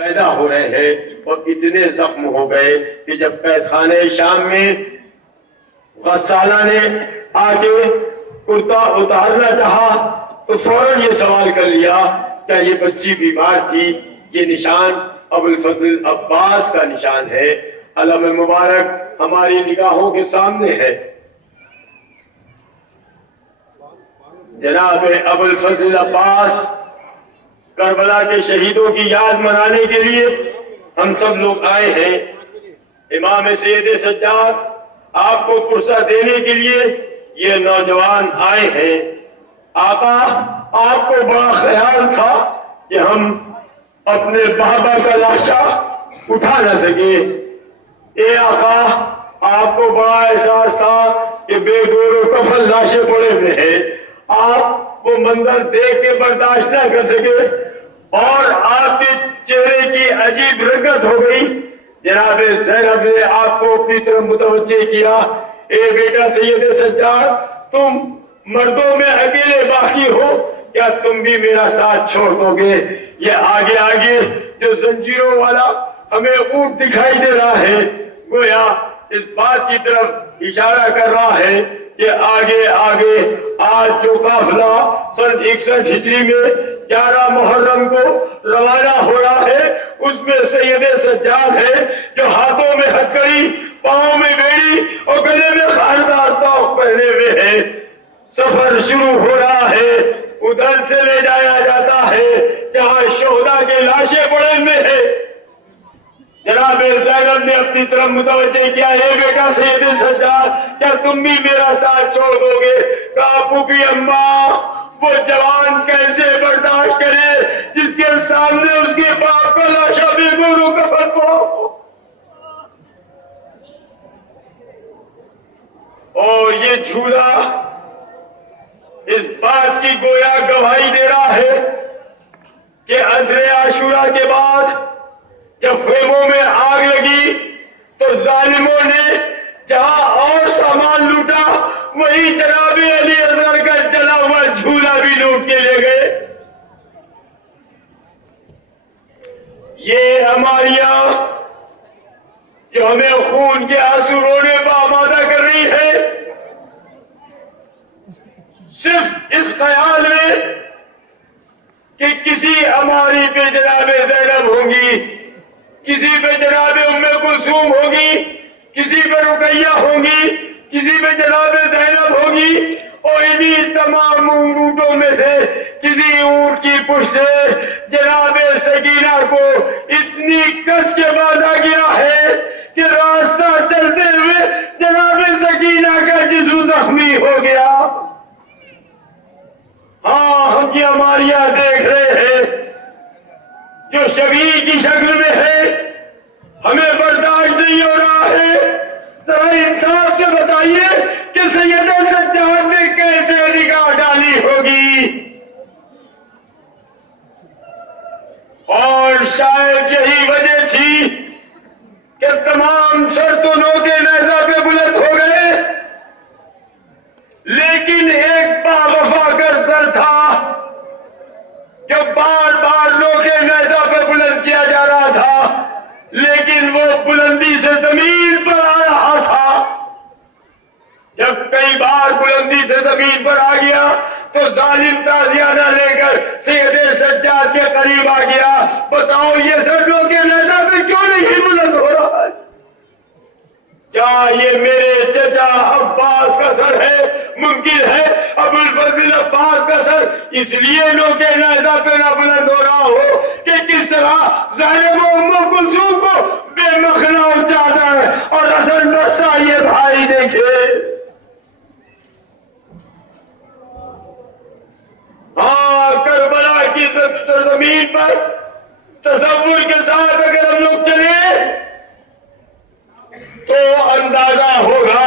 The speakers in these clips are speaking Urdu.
پیدا ہو رہے ہیں اور اتنے زخم ہو گئے کہ جب قید خانہ شام میں غسالہ نے آگے کرتا اتارنا چاہا تو فوراً یہ سوال کر لیا کیا یہ بچی بیمار تھی؟ یہ نشان ابو الفضل عباس کا نشان ہے۔ علم مبارک ہماری نگاہوں کے سامنے ہے۔ جناب ابو الفضل عباس کربلا کے شہیدوں کی یاد منانے کے لیے ہم سب لوگ آئے ہیں۔ امام سید سجاد آپ کو فرصت دینے کے لیے یہ نوجوان آئے ہیں۔ آقا آپ کو بڑا خیال تھا کہ ہم اپنے بابا کا لاشا اٹھا نہ سکے۔ اے آقا آپ کو بڑا احساس تھا کہ بے گور و کفن لاشیں پڑے ہوئے ہیں، آپ وہ منظر دیکھ کے برداشت نہ کر سکے اور آپ کے چہرے کی عجیب رنگت ہو گئی۔ جناب زینب نے آپ کو اپنی طرف متوجہ کیا، اے بیٹا سید سجاد تم مردوں میں اکیلے باقی ہو، کیا تم بھی میرا ساتھ چھوڑ دو گے؟ یہ آگے آگے جو زنجیروں والا ہمیں اونٹ دکھائی دے رہا ہے گویا اس بات کی طرف اشارہ کر رہا ہے کہ آگے آگے آج جو قافلہ سن 61 ہجری میں 11 محرم کو روانہ ہو رہا ہے اس میں سید سجاد ہے جو ہاتھوں میں ہتھکڑی، پاؤں میں بیڑی اور گلے میں خاردار طوق پہنے ہوئے ہے۔ سفر شروع ہو رہا ہے، ادھر سے لے جایا جاتا ہے جہاں شہداء کے لاشیں پڑے ہوئے ہیں۔ جناب زینب نے اپنی طرف متوجہ کیا، اے بیٹا سید سجاد کیا تم بھی میرا ساتھ چھوڑ دو گے؟ کہا پھوپھی اماں وہ جوان کیسے برداشت کرے جس کے سامنے اس کے باپ کا لاشا بے گور و کفن پڑا ہو۔ اور یہ جھولا اس بات کی گویا گواہی دے رہا ہے کہ عصر عاشورہ کے بعد جب خیموں میں آگ لگی تو ظالموں نے جہاں اور سامان لوٹا وہی جناب علی اصغر کا جلا ہوا جھولا بھی لوٹ کے لے گئے۔ یہ ہماریاں جو ہمیں خون کے آنسو رونے پر آمادہ کر رہی ہے صرف اس خیال میں کہ کسی ہماری پہ جناب زینب ہوں گی، کسی پہ جناب ام کلثوم ہوگی، کسی پہ رقیہ ہوں گی، کسی پہ جناب زینب ہوگی، اور انہی تمام اونٹوں میں سے کسی اونٹ کی پشت سے جناب سکینہ کو اتنی کس کے باندھا گیا ہے کہ راستہ چلتے ہوئے جناب سکینہ کا جسم زخمی ہو گیا۔ ہاں ہم یہ ہماریاں دیکھ رہے ہیں جو شبیہ کی شکل میں ہے، ہمیں برداشت نہیں ہو رہا ہے۔ ذرا انصاف سے بتائیے کہ سید سجاد نے کیسے نگاہ ڈالی ہوگی؟ اور شاید یہی وجہ تھی کہ تمام شرطوں کے نیزہ پہ بلند ہو گئے، لیکن ایک باوفا گرزر تھا جو بار بار لوگ نیزہ پہ بلند کیا جا رہا تھا لیکن وہ بلندی سے زمین پر آ رہا تھا۔ جب کئی بار بلندی سے زمین پر آ گیا تو ظالم تازیانہ لے کر سید سجاد کے قریب آ گیا، بتاؤ یہ سب لوگ نیزہ پہ کیوں نہیں بلند ہو رہا ہے؟ کیا یہ میرے چچا عباس کا سر ہے؟ ممکن ہے ابو الفضل عباس کا سر اس لیے لوگ نیزہ پہ نہ بلند ہو رہا ہو کہ کس طرح زینب و ام کلثوم کو بے مخنا و چادر اور حسن بستہ یہ بھائی دیکھے۔ ہاں کربلا کی سرزمین پر تصور کے ساتھ اگر ہم لوگ چلے تو اندازہ ہوگا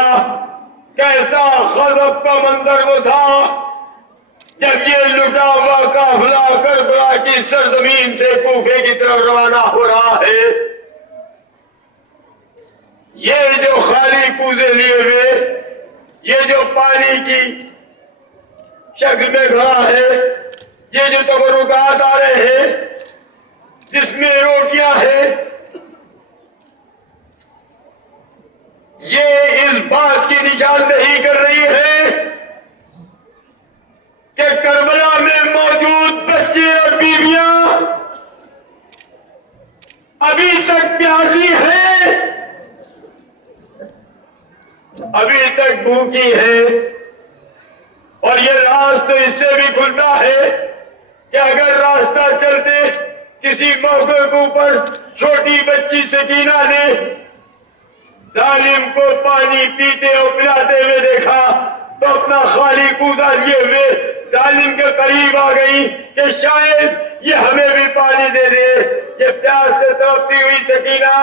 کیسا غضب کا منظر وہ تھا جب یہ لٹا ہوا قافلہ کربلا کی سرزمین سے کوفے کی طرف روانہ ہو رہا ہے۔ یہ جو خالی کوزے لیے ہوئے، یہ جو پانی کی شکل میں کھڑا ہے، یہ جو تبرکات آ رہے ہیں جس میں روٹیاں ہے یہ اس بات کی نشاندہی کر رہی ہے کہ کربلا میں موجود بچے اور بیویاں ابھی تک پیاسی ہیں، ابھی تک بھوکی ہے، اور یہ راز تو اس سے بھی کھلتا ہے کہ اگر راستہ چلتے کسی موقع کے اوپر چھوٹی بچی سکینہ نے ظالم کو پانی پیتے اور پلاتے ہوئے دیکھا تو اپنا خالی کوزہ لیے ہوئے ظالم کے قریب آ گئی کہ شاید یہ ہمیں بھی پانی دے دے۔ یہ پیاس سے تڑپتی ہوئی سکینہ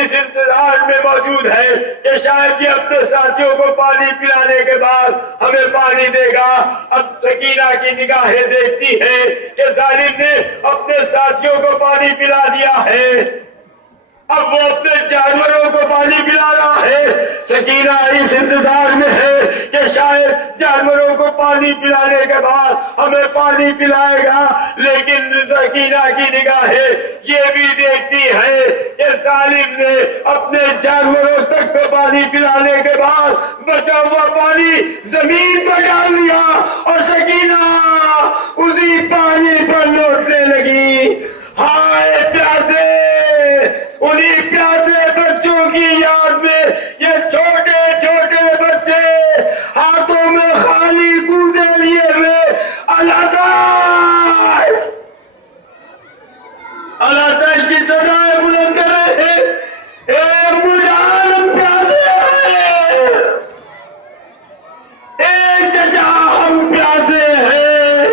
اس انتظار میں موجود ہے کہ شاید یہ اپنے ساتھیوں کو پانی پلانے کے بعد ہمیں پانی دے گا۔ اب سکینہ کی نگاہیں دیکھتی ہے کہ ظالم نے اپنے ساتھیوں کو پانی پلا دیا ہے، اب وہ اپنے جانوروں کو پانی پلا رہا ہے۔ سکینہ اس انتظار میں ہے کہ شاید جانوروں کو پانی پلانے کے بعد ہمیں پانی پلائے گا، لیکن سکینہ کی نگاہیں یہ بھی دیکھتی ہے کہ ظالم نے اپنے جانوروں تک کو پانی پلانے کے بعد بچا ہوا پانی زمین پر ڈال دیا اور سکینہ اسی پانی پر لوٹنے لگی۔ ہائے پیاسے، انہی پیاسے بچوں کی یاد میں یہ چھوٹے چھوٹے بچے ہاتھوں میں خالی کوزے لیے ہوئے اللہ تعالی کی صدائیں بلند کر رہے ہیں، اے مجھان ہم پیاسے ہیں، اے چچا ہم پیاسے ہیں۔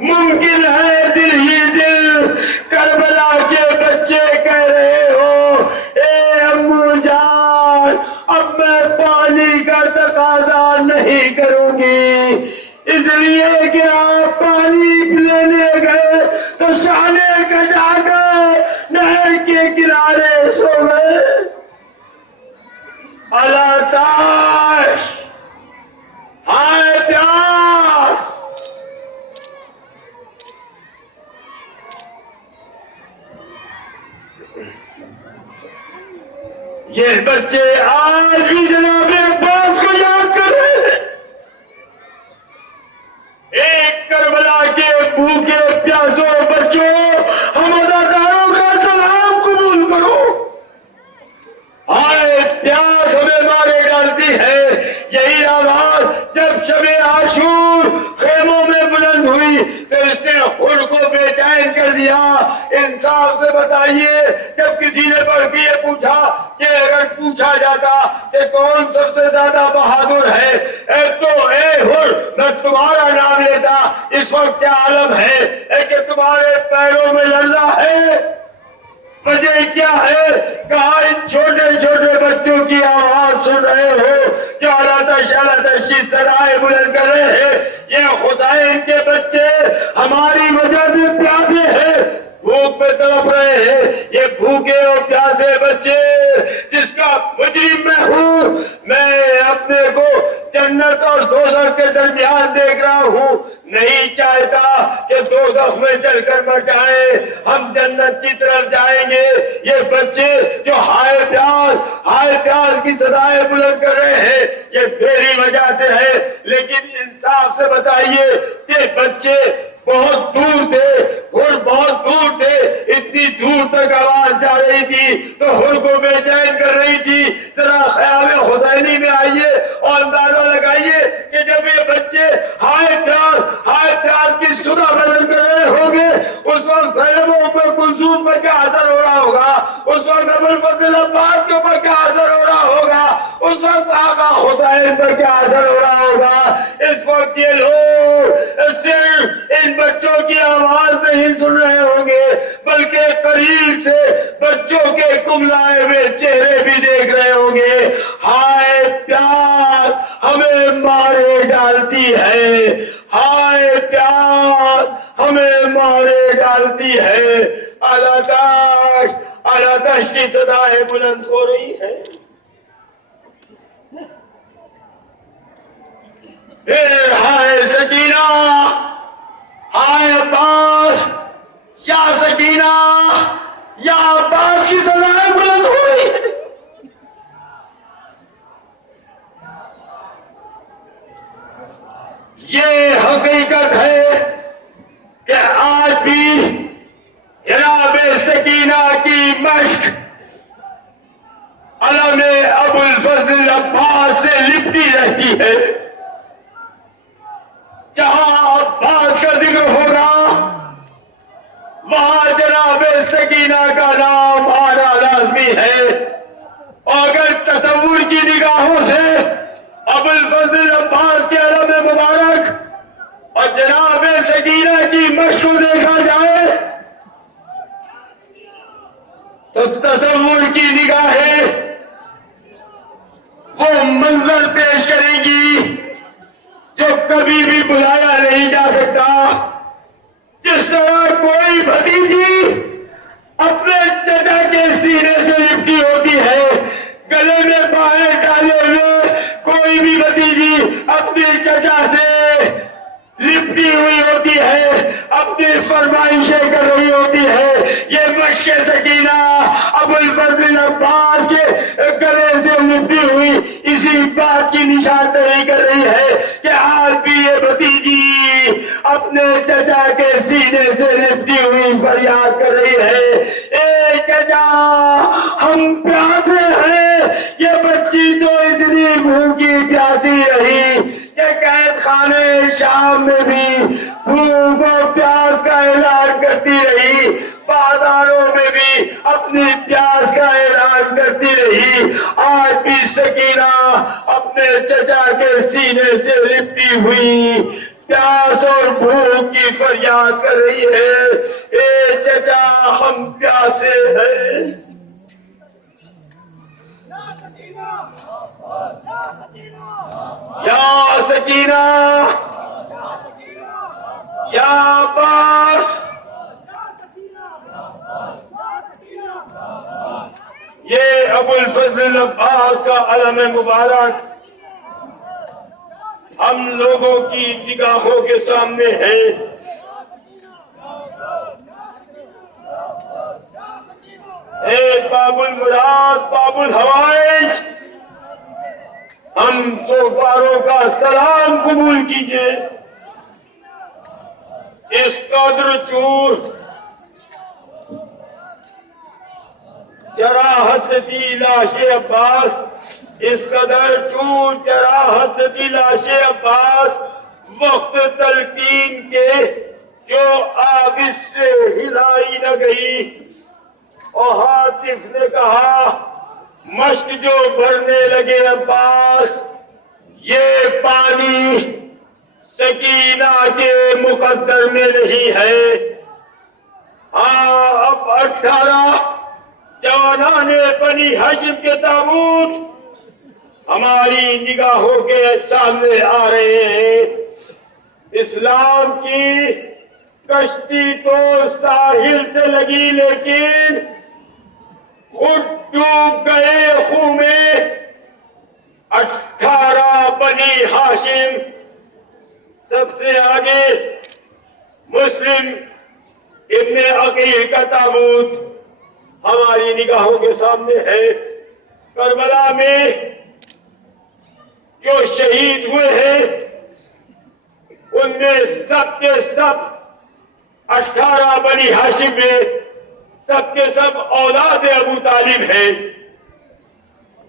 ممکن ہے دل ہی دل کربلا کے بچے کہہ رہے ہو، اے امو جان اب میں پانی کا تقاضا نہیں کروں گی، اس لیے کہ آپ پانی لینے گئے تو شانے کٹا کر نہر کے کنارے سو گئے۔ اللہ تاش، ہائے پیاس، یہ بچے آج بھی جناب عباس کو یاد کر رہے ہیں۔ ایک کربلا کے بھوکے پیاسوں بچوں، ہم اداکاروں کا سلام قبول کرو۔ آئے پیاس ہمیں مارے ڈالتی ہے، یہی آواز جب شب عاشور خیموں میں بلند ہوئی تو اس نے خود کو بے چین کر دیا۔ انصاف سے بتائیے، جب کسی نے بڑھ کے یہ پوچھا کہ اگر پوچھا جاتا کہ کون سب سے زیادہ بہادر ہے تو اے ہر میں تمہارا نام لیتا، اس وقت کیا عالم ہے کہ تمہارے پیروں میں لرزہ ہے؟ وجہ کیا ہے؟ کہا ان چھوٹے چھوٹے بچوں کی آواز سن رہے ہو جو اللہ تش کی صدائیں بلند کر رہے ہیں۔ یہ خدائن کے بچے ہماری وجہ سے پیاسے ہیں، بھوک میں تڑپ رہے ہیں۔ یہ بھوکے اور پیاسے بچے جس کا مجرم میں ہوں، میں اپنے کو جنت اور دوزخ کے درمیان دیکھ رہا ہوں، نہیں چاہتا کہ دوزخ میں جل کر مر جائیں، ہم جنت کی طرف جائیں گے۔ یہ بچے جو ہائے پیاس کی صدائیں بلند کر رہے ہیں، یہ میری وجہ سے ہے، لیکن انصاف سے بتائیے کہ بچے بہت دور تھے، ہر بہت دور تھے، اتنی دور تک آواز جا رہی تھی تو ہر کو بے چین کر رہی تھی۔ ذرا خیال حسینی میں آئیے اور اندازہ لگائیے کہ جب یہ بچے ہائے پیاس کی صدا بلند کر رہے ہوں گے، اس وقت زینب و ام کلثوم پر کیا اثر ہو رہا ہوگا، اس وقت ابوالفضل عباس کے اوپر کیا اثر ہو رہا ہوگا، اس وقت آقا حسین پر کیا اثر ہو رہا ہوگا۔ اس وقت یہ لوگ صرف ان بچوں کی آواز نہیں سن رہے ہوں گے، بلکہ قریب سے بچوں کے کملائے ہوئے چہرے بھی دیکھ رہے ہوں گے۔ ہائے پیاس ہمیں مارے ڈالتی ہے، ہائے پیاس ہمیں مارے ڈالتی ہے۔ اعلیٰ تش کی صدائیں بلند ہو رہی ہے۔ پھر ہائے سکینہ، ہائے عباس، یا سکینہ مشق علم ابو الفضل عباس سے لپٹی رہتی ہے. جہاں عباس کا ذکر ہوگا وہاں جناب سکینہ کا نام آنا لازمی ہے. اور اگر تصور کی نگاہوں سے ابو الفضل عباس کے علم مبارک اور جناب سکینہ کی مشق کو دیکھا جائے تو تصور کی نگاہیں وہ منظر پیش کریں گی جو کبھی بھی بلایا نہیں جا سکتا. جس طرح کوئی بھتیجی اپنے چچا کے سینے سے لپٹی ہوتی ہے, گلے میں باہیں ڈالے ہوئے کوئی بھی بھتیجی اپنے چچا سے لپٹی ہوئی ہوتی ہے, اپنی فرمائشیں کر رہی ہوتی ہے. یہ مشق سکینہ ابو الفضل عباس کے گلے سے لپٹی ہوئی اسی بات کی نشاندہی کر رہی ہے کہ آج بھی یہ بھتیجی اپنے چچا کے سینے سے لپٹی ہوئی فریاد کر رہی ہے, اے چچا ہم پیاسے ہیں. یہ بچی تو اتنی بھوکی پیاسی رہی کہ قید خانے شام میں بھی بھوک و پیاس کا اعلان کرتی رہی, بازاروں میں بھی اپنی پیاس کا اعلان کرتی رہی. آج بھی سکینہ اپنے چچا کے سینے سے لپٹی ہوئی پیاس اور بھوک کی فریاد کر رہی ہے, اے چچا ہم پیاسے ہیں. یا سکینہ یا عباس, یہ ابو الفضل عباس کا علم مبارک ہم لوگوں کی نگاہوں کے سامنے ہے. اے باب المراد باب الحوائج, ہم سوگواروں کا سلام قبول کیجئے. اس قدر چور جراحت سے دی لاش عباس, اس قدر چور جراحت سے دی لاش عباس وقت تلقین کے جو آب اس سے ہلائی نہ گئی. اور حاطف نے کہا مشق جو بھرنے لگے عباس, یہ پانی سکینہ کے مقدر میں نہیں ہے. ہاں اب 18 جوانان بنی ہاشم کے تابوت ہماری نگاہوں کے سامنے آ رہے ہیں. اسلام کی کشتی تو ساحل سے لگی لیکن خود ڈوب گئے خوں میں. 18 بنی ہاشم, سب سے آگے مسلم ابن عقیل کا تابوت ہماری نگاہوں کے سامنے ہے. کربلا میں جو شہید ہوئے ہیں ان میں سب کے سب 18 بنی ہاشم میں سب کے سب اولاد ابو طالب ہیں.